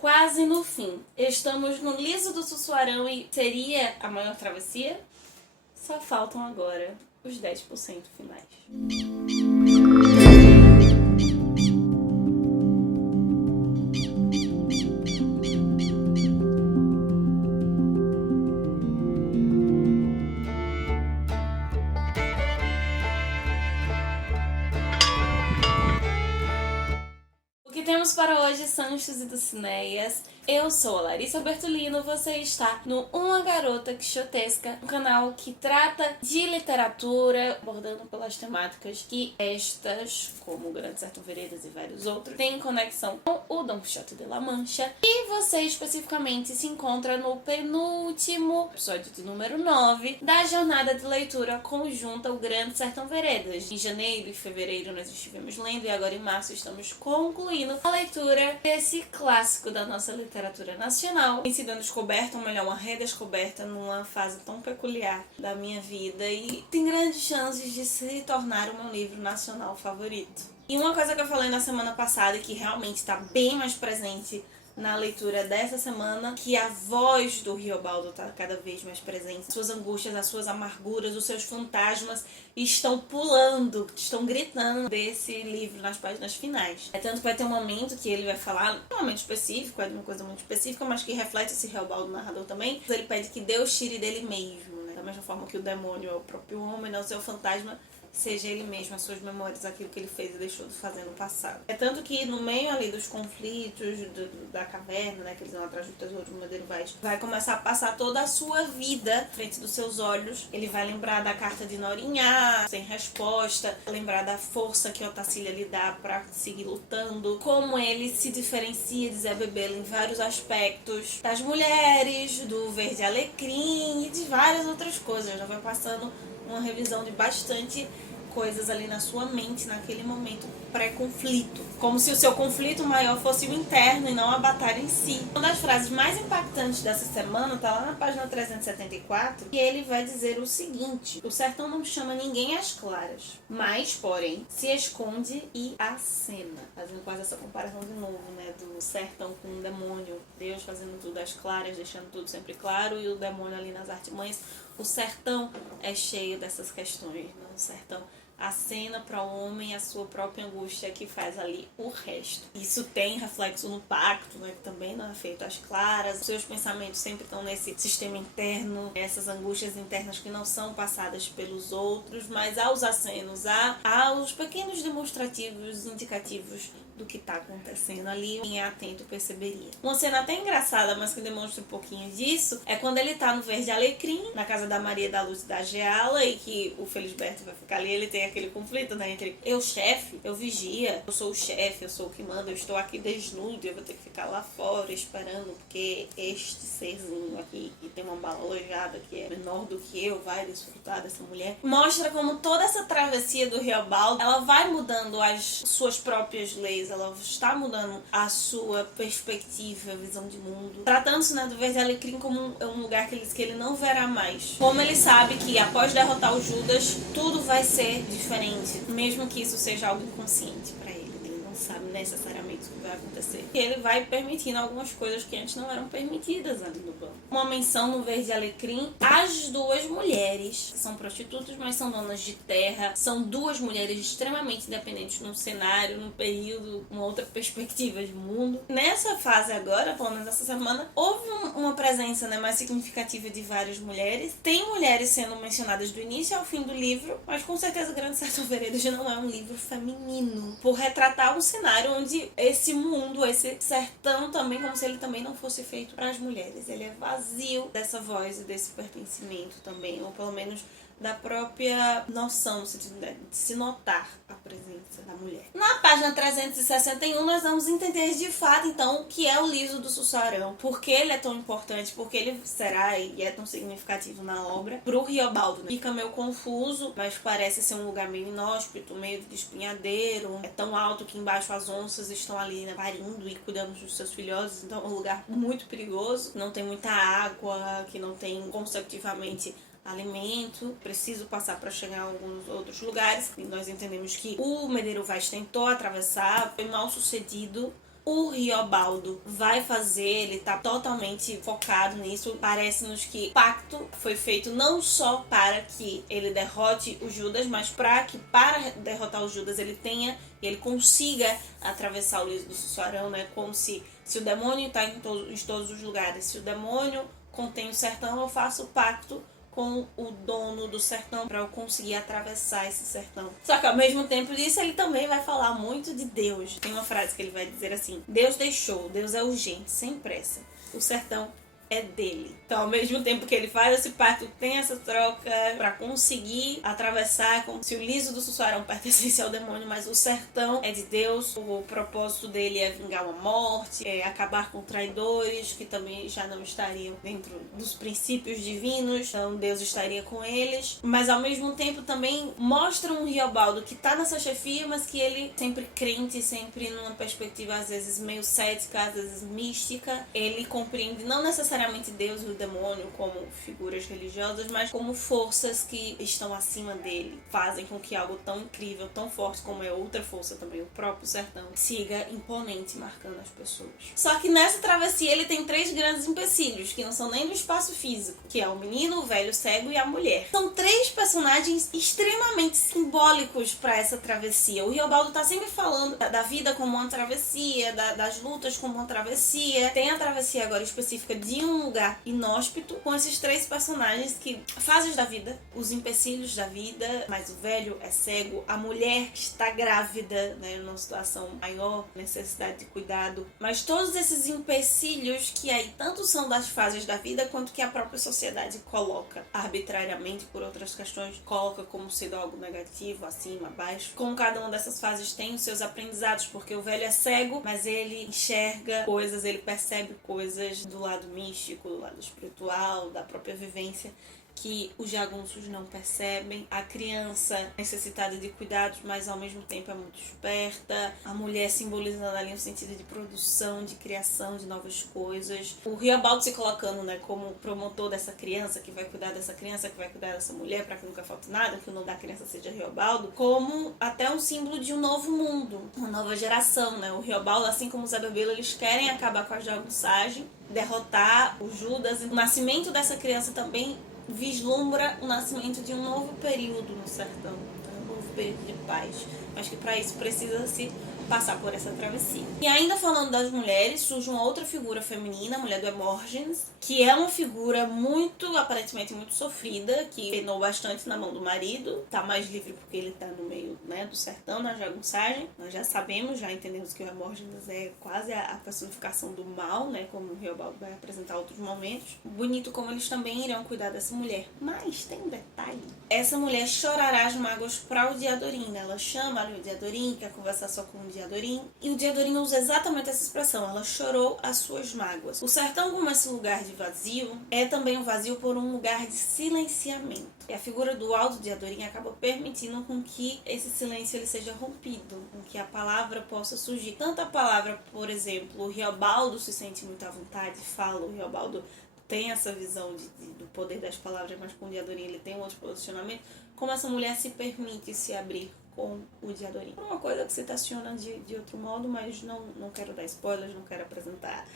Quase no fim. Estamos no liso do Sussuarão e seria a maior travessia? Só faltam agora os 10% finais. O que temos para hoje, Sanchos e Dulcineias? Eu sou a Larissa Bertolino, você está no Uma Garota Quixotesca, um canal que trata de literatura, abordando pelas temáticas que estas, como o Grande Sertão Veredas e vários outros, têm conexão com o Dom Quixote de La Mancha. E você especificamente se encontra no penúltimo episódio do número 9 da jornada de leitura conjunta O Grande Sertão Veredas. Em janeiro e fevereiro nós estivemos lendo e agora em março estamos concluindo a leitura desse clássico da nossa literatura nacional. Tem sido uma descoberta, ou melhor, uma redescoberta numa fase tão peculiar da minha vida e tem grandes chances de se tornar o meu livro nacional favorito. E uma coisa que eu falei na semana passada e que realmente está bem mais presente na leitura dessa semana, que a voz do Riobaldo está cada vez mais presente. As suas angústias, as suas amarguras, os seus fantasmas estão pulando, estão gritando desse livro nas páginas finais. Tanto que vai ter um momento que ele vai falar, não é um momento específico, é de uma coisa muito específica, mas que reflete esse Riobaldo narrador também. Ele pede que Deus tire dele mesmo, né? Da mesma forma que o demônio é o próprio homem, né? O seu fantasma seja ele mesmo, as suas memórias, aquilo que ele fez e deixou de fazer no passado. É tanto que no meio ali dos conflitos da caverna, né, que eles vão atrás do tesouro do Madeiro Vaz, vai começar a passar toda a sua vida frente dos seus olhos. Ele vai lembrar da carta de Norinhá, sem resposta, lembrar da força que Otacília lhe dá pra seguir lutando, como ele se diferencia de Zé Bebelo em vários aspectos, das mulheres, do Verde Alecrim e de várias outras coisas. Já vai passando uma revisão de bastante coisas ali na sua mente naquele momento pré-conflito. Como se o seu conflito maior fosse o interno e não a batalha em si. Uma das frases mais impactantes dessa semana está lá na página 374 e ele vai dizer o seguinte: o sertão não chama ninguém às claras, mas, porém, se esconde e acena. Fazendo quase essa comparação de novo, né? Do sertão com o demônio. Deus fazendo tudo às claras, deixando tudo sempre claro, e o demônio ali nas artimanhas. O sertão é cheio dessas questões, né? O sertão acena para o homem a sua própria angústia que faz ali o resto. Isso tem reflexo no pacto, né, que também não é feito às claras. Os seus pensamentos sempre estão nesse sistema interno, essas angústias internas que não são passadas pelos outros, mas aos acenos, aos pequenos demonstrativos indicativos do que está acontecendo ali, quem é atento perceberia. Uma cena até engraçada, mas que demonstra um pouquinho disso, é quando ele tá no Verde Alecrim, na casa da Maria da Luz e da Geala, e que o Felisberto vai ficar ali, ele tem aquele conflito, né, entre eu chefe, eu vigia, eu sou o chefe, eu sou o que manda, eu estou aqui desnudo, eu vou ter que ficar lá fora esperando, porque este serzinho aqui, que tem uma bala alojada, que é menor do que eu, vai desfrutar dessa mulher. Mostra como toda essa travessia do Riobaldo, ela vai mudando as suas próprias leis, ela está mudando a sua perspectiva, visão de mundo. Tratando-se, né, do Verde Alecrim como um lugar que ele não verá mais. Como ele sabe que após derrotar o Judas, tudo vai ser diferente, mesmo que isso seja algo inconsciente para ele. Ele não sabe necessariamente o que vai acontecer. E ele vai permitindo algumas coisas que antes não eram permitidas ali no banco. Uma menção no Verde Alecrim, as duas mulheres, que são prostitutas, mas são donas de terra, são duas mulheres extremamente independentes num cenário, num período, uma outra perspectiva de mundo. Nessa fase agora, pelo menos essa semana, houve uma presença, né, mais significativa de várias mulheres. Tem mulheres sendo mencionadas do início ao fim do livro, mas com certeza Grande Sertão Veredas já não é um livro feminino, por retratar um cenário onde esse mundo, esse sertão também, como se ele também não fosse feito para as mulheres. Ele é vazio dessa voz e desse pertencimento também, ou pelo menos da própria noção, no sentido de se notar a presença da mulher. Na página 361, nós vamos entender de fato, então, o que é o liso do Sussuarão, por que ele é tão importante, por que ele será e é tão significativo na obra. Pro Riobaldo, né? Fica meio confuso, mas parece ser um lugar meio inóspito, meio de espinhadeiro. É tão alto que embaixo as onças estão ali, né, parindo e cuidando dos seus filhosos, então é um lugar muito perigoso. Não tem muita água, que não tem consecutivamente alimento, preciso passar para chegar a alguns outros lugares. E nós entendemos que o Medeiro Vaz tentou atravessar, foi mal sucedido. o Riobaldo vai fazer, ele tá totalmente focado nisso. Parece-nos que o pacto foi feito não só para que ele derrote o Judas, mas para derrotar o Judas ele consiga atravessar o liso do Sussuarão, né? Como se o demônio está em todos os lugares. Se o demônio contém o sertão, eu faço pacto com o dono do sertão para eu conseguir atravessar esse sertão. Só que ao mesmo tempo disso, ele também vai falar muito de Deus. Tem uma frase que ele vai dizer assim: Deus deixou, Deus é urgente, sem pressa. O sertão é dele. Então, ao mesmo tempo que ele faz esse pacto, tem essa troca para conseguir atravessar, como se o liso do Sussuarão pertencesse ao demônio, mas o sertão é de Deus. O propósito dele é vingar uma morte, é acabar com traidores que também já não estariam dentro dos princípios divinos, então Deus estaria com eles. Mas ao mesmo tempo também mostra um Riobaldo que tá nessa chefia, mas que ele sempre crente, sempre numa perspectiva às vezes meio cética, às vezes mística. Ele compreende não necessariamente Deus e o demônio como figuras religiosas, mas como forças que estão acima dele, fazem com que algo tão incrível, tão forte como é outra força também, o próprio sertão, siga imponente, marcando as pessoas. Só que nessa travessia ele tem 3 grandes empecilhos, que não são nem do espaço físico, que é o menino, o velho, o cego e a mulher. São 3 personagens extremamente simbólicos para essa travessia. O Riobaldo tá sempre falando da vida como uma travessia, das lutas como uma travessia. Tem a travessia agora específica de um lugar inóspito, com esses 3 personagens que fases da vida, os empecilhos da vida, mas o velho é cego, a mulher que está grávida, né, numa situação maior, necessidade de cuidado, mas todos esses empecilhos que aí tanto são das fases da vida, quanto que a própria sociedade coloca arbitrariamente por outras questões, coloca como sendo algo negativo, acima, abaixo. Como cada uma dessas fases tem os seus aprendizados, porque o velho é cego, mas ele enxerga coisas, ele percebe coisas do lado místico, do lado espiritual, da própria vivência, que os jagunços não percebem. A criança necessitada de cuidados, mas ao mesmo tempo é muito esperta. A mulher simbolizando ali um sentido de produção, de criação de novas coisas. O Riobaldo se colocando, né, como promotor dessa criança, que vai cuidar dessa criança, que vai cuidar dessa mulher, para que nunca falte nada, que o nome da criança seja Riobaldo, como até um símbolo de um novo mundo, uma nova geração, né? O Riobaldo, assim como o Zé Bebelo, eles querem acabar com a jagunçagem, derrotar o Judas. O nascimento dessa criança também vislumbra o nascimento de um novo período no sertão, um novo período de paz, mas que para isso precisa se passar por essa travessia. E ainda falando das mulheres, surge uma outra figura feminina, a mulher do Hermógenes, que é uma figura aparentemente muito sofrida, que penou bastante na mão do marido, tá mais livre porque ele tá no meio, né, do sertão, na jagunçagem. Nós já sabemos, já entendemos que o Hermógenes é quase a personificação do mal, né, como o Riobaldo vai apresentar outros momentos. Bonito como eles também irão cuidar dessa mulher. Mas tem um detalhe. Essa mulher chorará as mágoas para o Diadorim, né? Ela chama ali o Diadorim, quer conversar só com o Diadorim, e o Diadorim usa exatamente essa expressão, ela chorou as suas mágoas. O sertão, como esse lugar de vazio, é também um vazio por um lugar de silenciamento. E a figura do alto Diadorim acaba permitindo com que esse silêncio ele seja rompido, com que a palavra possa surgir. Tanto a palavra, por exemplo, o Riobaldo se sente muito à vontade, fala, o Riobaldo tem essa visão do poder das palavras, mas com o Diadorim ele tem um outro posicionamento, como essa mulher se permite se abrir com o Diadorim. Uma coisa que se taciona de outro modo, mas não quero dar spoilers, não quero apresentar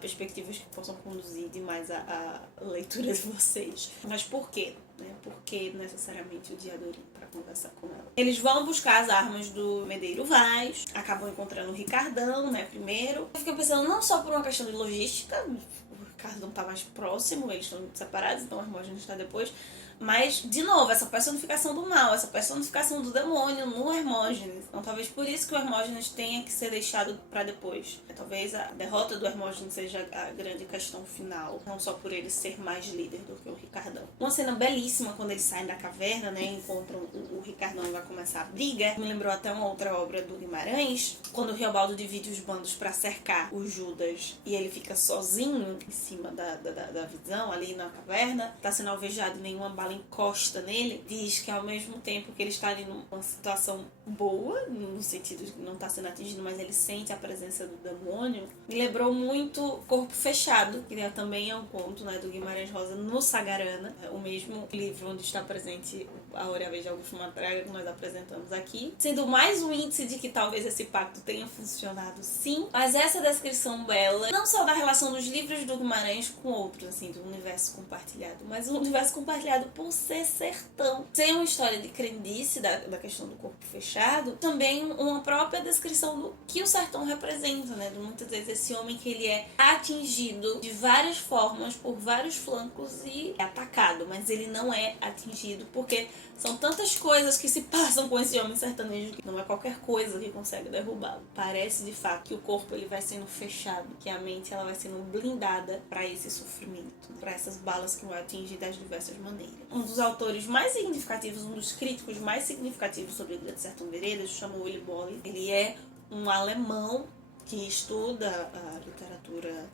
perspectivas que possam conduzir demais a leitura de vocês. Mas por quê? Por que necessariamente o Diadorim para conversar com ela? Eles vão buscar as armas do Medeiro Vaz, acabam encontrando o Ricardão, né, primeiro. Eu fiquei pensando não só por uma questão de logística, o Ricardão tá mais próximo, eles estão separados, então o Hermógenes está depois. Mas, de novo, essa personificação do mal, essa personificação do demônio no Hermógenes. Então, talvez por isso que o Hermógenes tenha que ser deixado para depois. Talvez a derrota do Hermógenes seja a grande questão final. Não só por ele ser mais líder do que o Ricardão. Uma cena belíssima quando eles saem da caverna, né? Encontram o Ricardão e vai começar a briga. Me lembrou até uma outra obra do Guimarães. Quando o Riobaldo divide os bandos para cercar o Judas e ele fica sozinho em cima da visão ali na caverna. Tá sendo alvejado, nenhuma bala encosta nele, diz que ao mesmo tempo que ele está ali numa situação boa, no sentido de que não está sendo atingido, mas ele sente a presença do demônio, me lembrou muito Corpo Fechado, que também é um conto, né, do Guimarães Rosa no Sagarana, o mesmo livro onde está presente a Hora e a Vez de Augusto Matraga, que nós apresentamos aqui, sendo mais um índice de que talvez esse pacto tenha funcionado sim, mas essa descrição bela, não só da relação dos livros do Guimarães com outros, assim, do universo compartilhado, mas o universo compartilhado por ser sertão, ser uma história de crendice da questão do corpo fechado, também uma própria descrição do que o sertão representa, né, de muitas vezes esse homem que ele é atingido de várias formas, por vários flancos e é atacado, mas ele não é atingido porque são tantas coisas que se passam com esse homem sertanejo que não é qualquer coisa que consegue derrubá-lo. Parece de fato que o corpo ele vai sendo fechado, que a mente ela vai sendo blindada para esse sofrimento, para essas balas que vão atingir das diversas maneiras. Um dos autores mais significativos, um dos críticos mais significativos sobre o Grande Sertão Veredas, chama Willy Bolle. Ele é um alemão que estuda a literatura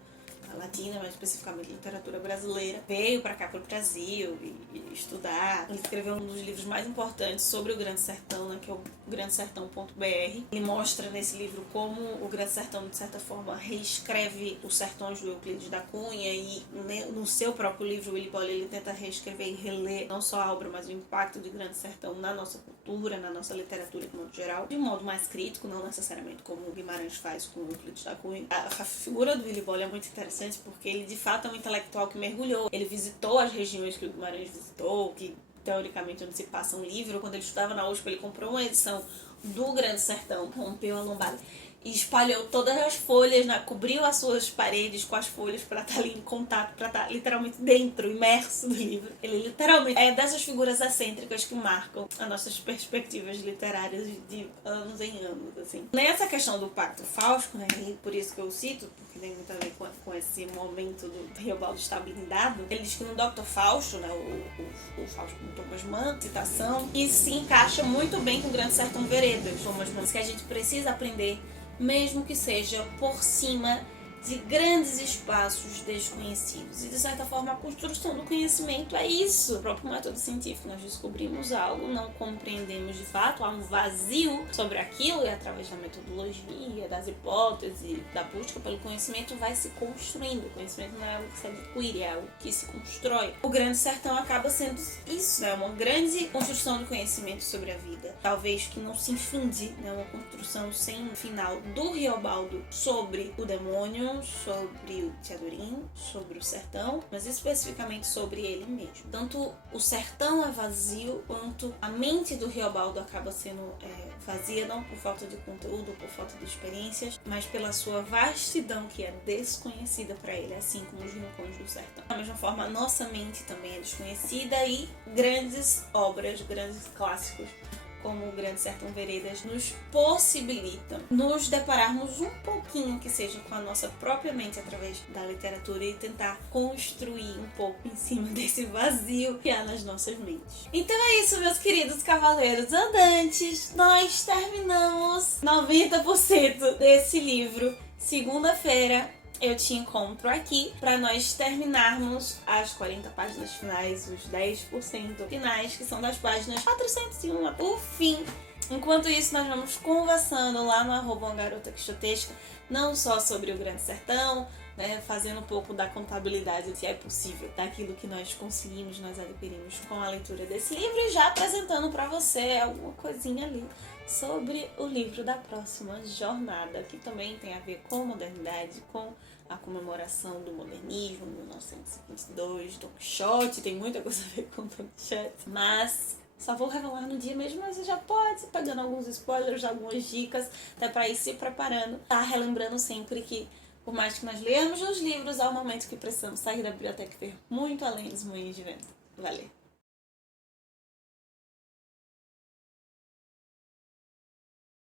latina, mais especificamente literatura brasileira, veio para cá, para o Brasil, e estudar. Ele escreveu um dos livros mais importantes sobre o Grande Sertão, né, que é o grandesertão.br. Ele mostra nesse livro como o Grande Sertão, de certa forma, reescreve os sertões do Euclides da Cunha, e no seu próprio livro, Willy Bolle, ele tenta reescrever e reler não só a obra, mas o impacto de Grande Sertão na nossa cultura, na nossa literatura de modo geral, de um modo mais crítico, não necessariamente como o Guimarães faz com o Euclides da Cunha. A figura do Willy Bolle é muito interessante porque ele de fato é um intelectual que mergulhou. Ele visitou as regiões que o Guimarães visitou, que teoricamente onde se passa um livro. Quando ele estudava na USP, ele comprou uma edição do Grande Sertão, rompeu a lombada e espalhou todas as folhas, cobriu as suas paredes com as folhas para estar ali em contato, para estar literalmente dentro, imerso do livro. Ele literalmente é dessas figuras excêntricas que marcam as nossas perspectivas literárias de anos em anos, assim. Nessa questão do Pacto Fausto, né, e por isso que eu cito, porque tem muito a ver com esse momento do Riobaldo estar blindado, ele diz que no Dr. Fausto, né, o Fausto com Thomas Mann, citação, e se encaixa muito bem com o Grande Sertão Veredas, Thomas Mann, que a gente precisa aprender, mesmo que seja por cima de grandes espaços desconhecidos. E, de certa forma, a construção do conhecimento é isso. O próprio método científico, nós descobrimos algo, não compreendemos de fato, há um vazio sobre aquilo, e através da metodologia, das hipóteses, da busca pelo conhecimento, vai se construindo. O conhecimento não é algo que se adquire, é algo que se constrói. O Grande Sertão acaba sendo isso, né? Uma grande construção de conhecimento sobre a vida. Talvez que não se finde, né? Uma construção sem final do Riobaldo sobre o demônio, sobre o Teodorim, sobre o sertão, mas especificamente sobre ele mesmo. Tanto o sertão é vazio, quanto a mente do Riobaldo acaba sendo vazia, não por falta de conteúdo, por falta de experiências, mas pela sua vastidão que é desconhecida para ele, assim como os rincões do sertão. Da mesma forma, a nossa mente também é desconhecida, e grandes obras, grandes clássicos como o Grande Sertão Veredas nos possibilitam nos depararmos um pouquinho, que seja, com a nossa própria mente através da literatura, e tentar construir um pouco em cima desse vazio que há nas nossas mentes. Então é isso, meus queridos cavaleiros andantes, nós terminamos 90% desse livro. Segunda-feira eu te encontro aqui para nós terminarmos as 40 páginas finais, os 10% finais, que são das páginas 401 por fim. Enquanto isso, nós vamos conversando lá no @umagarota_quixotesca, não só sobre o Grande Sertão, né, fazendo um pouco da contabilidade, se é possível, daquilo que nós conseguimos, nós adquirimos com a leitura desse livro, e já apresentando para você alguma coisinha ali sobre o livro da próxima jornada, que também tem a ver com modernidade, com a comemoração do modernismo, 1922, Don Quixote, tem muita coisa a ver com Don Quixote, mas só vou revelar no dia mesmo, mas você já pode ir pegando alguns spoilers, algumas dicas, até para ir se preparando, tá? Relembrando sempre que, por mais que nós leamos os livros, há um momento que precisamos sair da biblioteca e ver muito além dos moinhos de vento. Valeu!